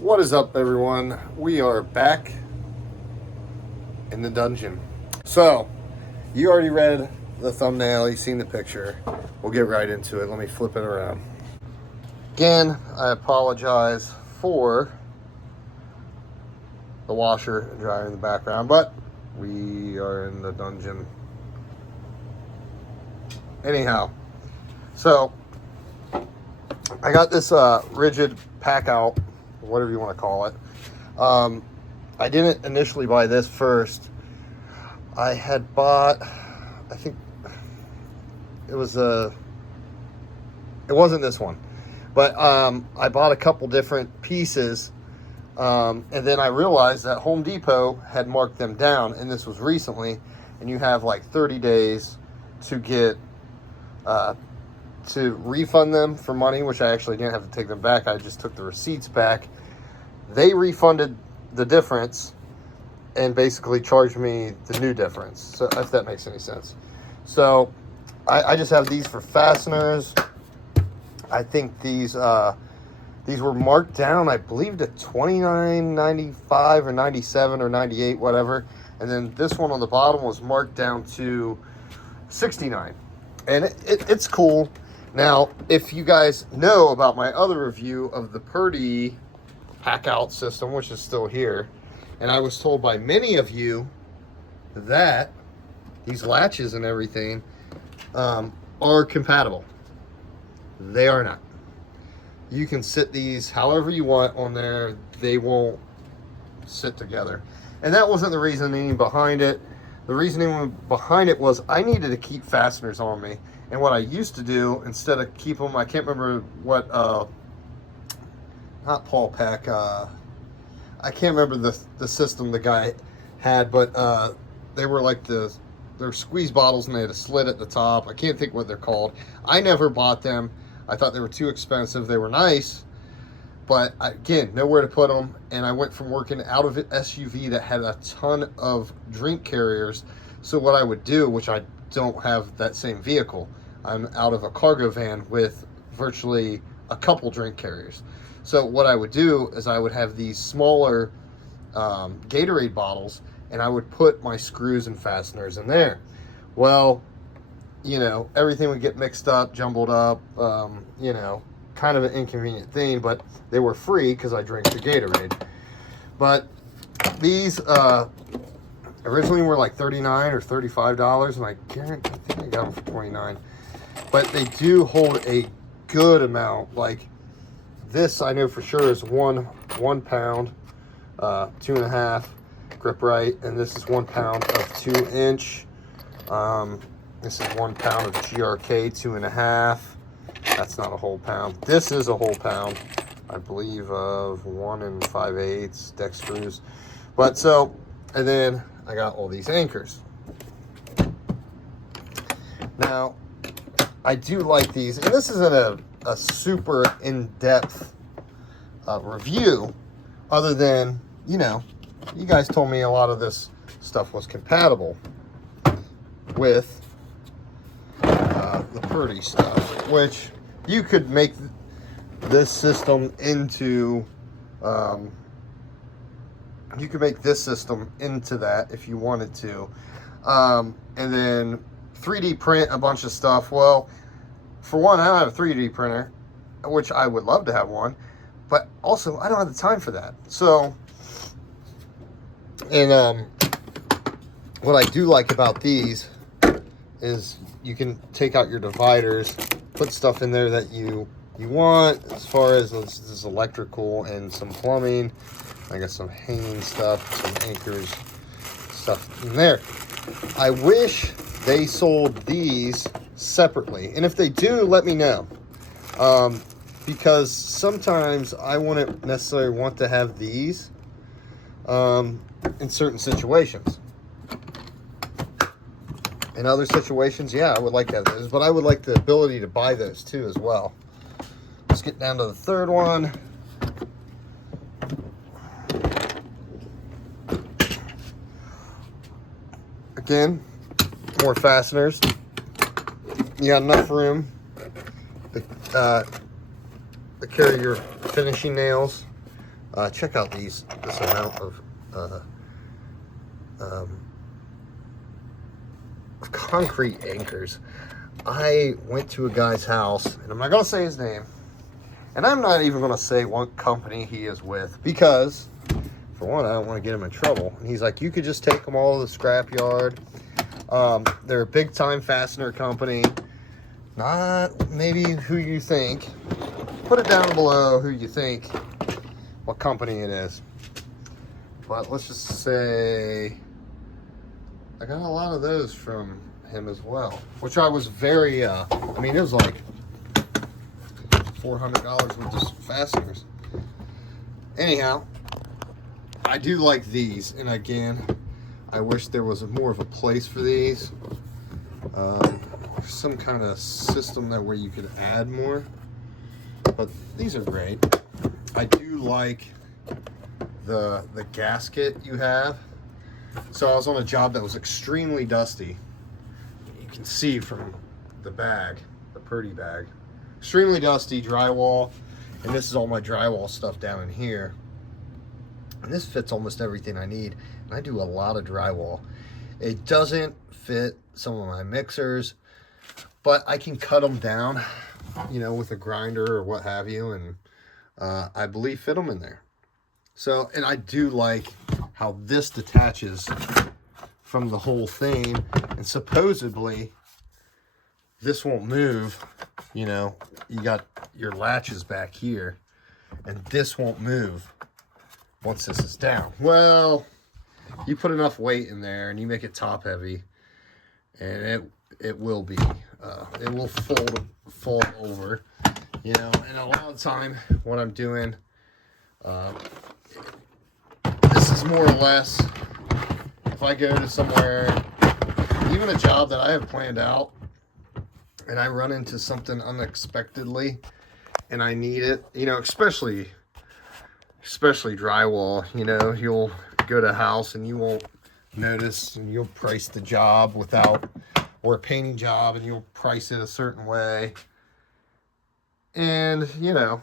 What is up, everyone? We are back in the dungeon. So, you already read the thumbnail, you've seen the picture. We'll get right into it. Let me flip it around. Again, I apologize for the washer and dryer in the background, but we are in the dungeon. Anyhow, so I got this RIDGID Packout, whatever you want to call it. I didn't initially buy this first. I had bought, I think it wasn't this one, but I bought a couple different pieces, and then I realized that Home Depot had marked them down, and this was recently, and you have like 30 days to get to refund them for money, which I actually didn't have to take them back. I just took the receipts back. They refunded the difference and basically charged me the new difference, so if that makes any sense. So I just have these for fasteners. I think these were marked down, I believe, to $29.95 or $97 or $98, whatever. And then this one on the bottom was marked down to $69. And it's cool. Now, if you guys know about my other review of the Purdy Packout system, which is still here, and I was told by many of you that these latches and everything are compatible. They are not. You can sit these however you want on there. They won't sit together. And that wasn't the reasoning behind it. The reasoning behind it was I needed to keep fasteners on me. And what I used to do, instead of keep them, I can't remember what, not Paul Peck, I can't remember the system the guy had, but they were like they're squeeze bottles and they had a slit at the top. I can't think what they're called. I never bought them. I thought they were too expensive. They were nice, but again, nowhere to put them. And I went from working out of an SUV that had a ton of drink carriers. So what I would do, which I don't have that same vehicle, I'm out of a cargo van with virtually a couple drink carriers. So what I would do is I would have these smaller Gatorade bottles, and I would put my screws and fasteners in there. Well, you know, everything would get mixed up, jumbled up, you know, kind of an inconvenient thing, but they were free because I drank the Gatorade. But these originally were like $39 or $35, and I think I got them for $29. But they do hold a good amount. Like this, I know for sure is one pound, 2.5 grip right, and this is 1 pound of 2-inch. This is 1 pound of GRK 2.5. That's not a whole pound. This is a whole pound, I believe, of 1 5/8 deck screws. But so, and then I got all these anchors. Now, I do like these, and this isn't a super in-depth review, other than, you know, you guys told me a lot of this stuff was compatible with the Purdy stuff, which you could make this system into, you could make this system into that if you wanted to, and then 3D print a bunch of stuff. Well, for one, I don't have a 3D printer, which I would love to have one, but also I don't have the time for that. So, and what I do like about these is you can take out your dividers, put stuff in there that you want, as far as this electrical and some plumbing. I got some hanging stuff, some anchors, stuff in there. I wish they sold these separately, and if they do, let me know, because sometimes I wouldn't necessarily want to have these in certain situations. In other situations, yeah, I would like to have those, but I would like the ability to buy those too as well. Let's get down to the third one. Again, more fasteners. You got enough room to carry your finishing nails. Check out this amount of concrete anchors. I went to a guy's house, and I'm not going to say his name, and I'm not even going to say what company he is with, because for one, I don't want to get him in trouble. And he's like, you could just take them all to the scrap yard. They're a big time fastener company, not maybe who you think. Put it down below who you think, what company it is. But let's just say I got a lot of those from him as well, which I was very, I mean, it was like $400 worth of fasteners. Anyhow, I do like these, and again, I wish there was more of a place for these. Some kind of system that where you could add more, but these are great. I do like the gasket you have. So I was on a job that was extremely dusty. You can see from the bag, the Purdy bag, extremely dusty drywall, and this is all my drywall stuff down in here. And this fits almost everything I need. And I do a lot of drywall. It doesn't fit some of my mixers, but I can cut them down, you know, with a grinder or what have you, and I believe fit them in there. So, and I do like how this detaches from the whole thing, and supposedly this won't move. You know, you got your latches back here, and this won't move once this is down. Well, you put enough weight in there and you make it top heavy, and it will be it will fold over, you know. And a lot of the time what I'm doing, this is more or less, if I go to somewhere, even a job that I have planned out, and I run into something unexpectedly and I need it, you know, especially drywall, you know, you'll go to a house and you won't notice, and you'll price the job without, or a painting job, and you'll price it a certain way, and you know,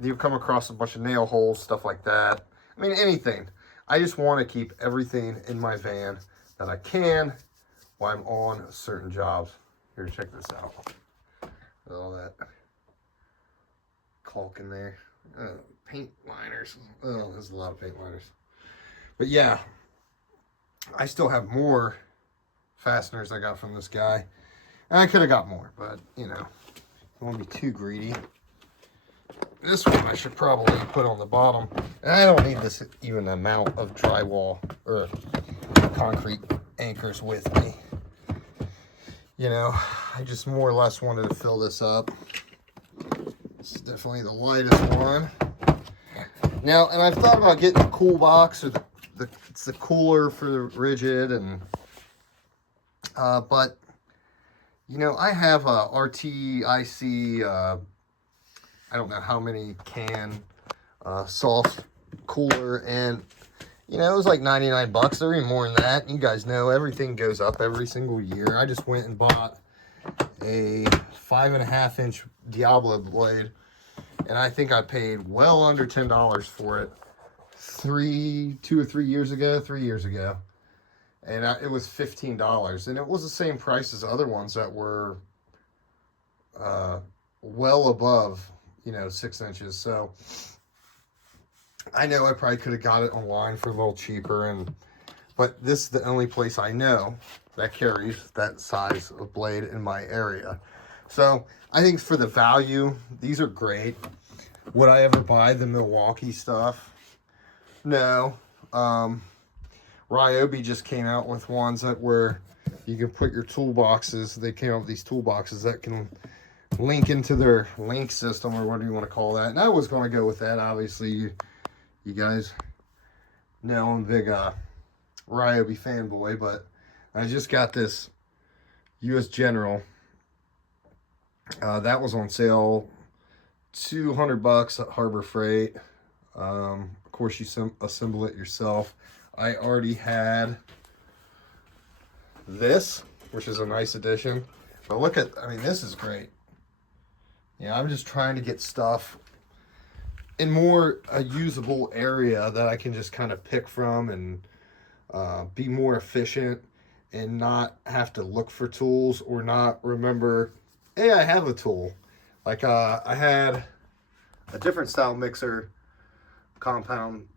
you come across a bunch of nail holes, stuff like that. I mean, anything. I just want to keep everything in my van that I can while I'm on certain jobs. Here, check this out. All that caulk in there. Paint liners. Oh, there's a lot of paint liners. But yeah, I still have more fasteners I got from this guy. And I could have got more, but you know, I don't want to be too greedy. This one I should probably put on the bottom. And I don't need this even amount of drywall or concrete anchors with me. You know, I just more or less wanted to fill this up. This is definitely the lightest one. Now, and I've thought about getting the cool box, or it's the cooler for the RIDGID, and but you know, I have a RTIC, I don't know how many can soft cooler, and you know, it was like 99 bucks. They're even more than that. You guys know everything goes up every single year. I just went and bought a 5.5 inch Diablo blade, and I think I paid well under $10 for it 3 years ago, and it was $15, and it was the same price as other ones that were well above, you know, 6 inches. So I know I probably could have got it online for a little cheaper, but this is the only place I know that carries that size of blade in my area. So I think for the value, these are great. Would I ever buy the Milwaukee stuff? No. Ryobi just came out with ones that were, you can put your toolboxes. They came out with these toolboxes that can link into their link system, or whatever you want to call that. And I was going to go with that. Obviously, you guys know I'm a big Ryobi fanboy, but I just got this US General. That was on sale, $200 at Harbor Freight. Of course, you assemble it yourself. I already had this, which is a nice addition. But look at, I mean, this is great. Yeah, I'm just trying to get stuff in more a usable area that I can just kind of pick from and be more efficient and not have to look for tools or not remember, hey, I have a tool. Like I had a different style mixer, compound,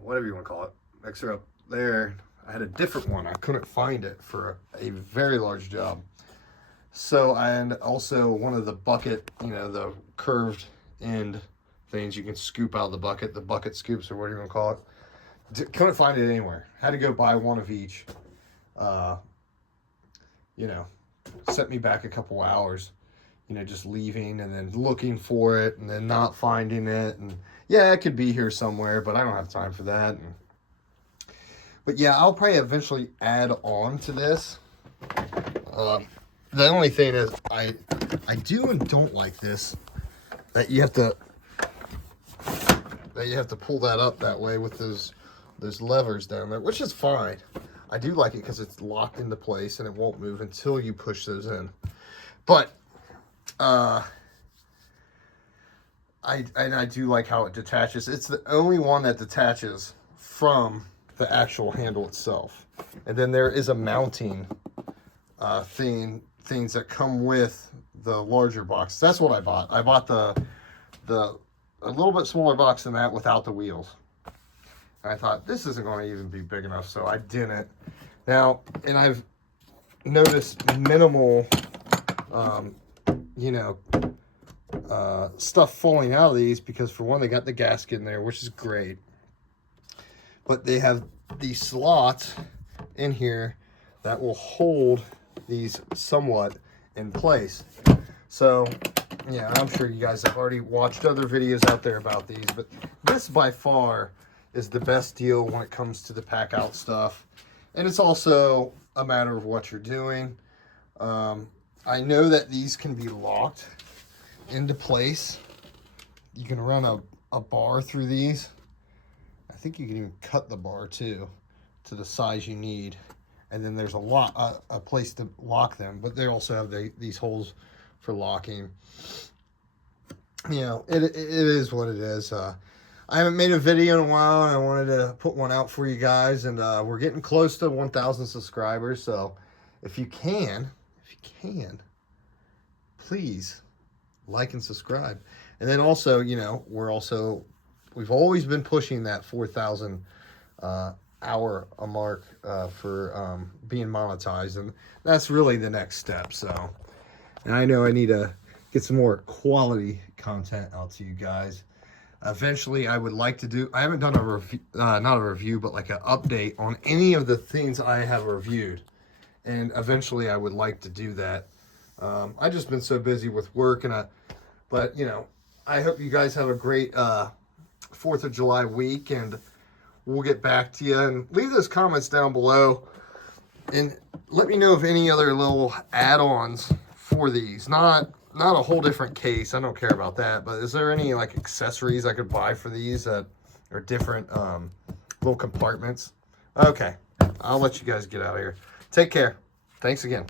whatever you want to call it, mixer up there. I had a different one. I couldn't find it for a very large job. So, and also one of the bucket, you know, the curved end things you can scoop out of the bucket scoops or whatever you want to call it. Couldn't find it anywhere. Had to go buy one of each. You know, set me back a couple hours, you know, just leaving and then looking for it and then not finding it. And yeah, it could be here somewhere, but I don't have time for that. But yeah, I'll probably eventually add on to this. The only thing is I do and don't like this, that you have to pull that up that way with those levers down there, which is fine. I do like it because it's locked into place and it won't move until you push those in. But I do like how it detaches. It's the only one that detaches from the actual handle itself. And then there is a mounting things that come with the larger box. That's what I bought. I bought a little bit smaller box than that without the wheels. And I thought this isn't going to even be big enough, so I didn't. Now, and I've noticed minimal, you know, stuff falling out of these because for one, they got the gasket in there, which is great. But they have these slots in here that will hold these somewhat in place. So, yeah, I'm sure you guys have already watched other videos out there about these, but this by far is the best deal when it comes to the Packout stuff. And it's also a matter of what you're doing. I know that these can be locked into place. You can run a bar through these. I think you can even cut the bar too to the size you need. And then there's a place to lock them, but they also have these holes for locking. You know, it is what it is. I haven't made a video in a while, and I wanted to put one out for you guys, and we're getting close to 1,000 subscribers, so if you can, please like and subscribe. And then also, you know, we've always been pushing that 4,000 hour a mark for being monetized, and that's really the next step. So, and I know I need to get some more quality content out to you guys. Eventually, I would like to do, I haven't done a review, not a review, but like an update on any of the things I have reviewed. And eventually I would like to do that. I've just been so busy with work, but you know, I hope you guys have a great 4th of July week, and we'll get back to you. And leave those comments down below and let me know if any other little add-ons for these. Not a whole different case, I don't care about that, but is there any like accessories I could buy for these that are different little compartments? Okay, I'll let you guys get out of here. Take care. Thanks again.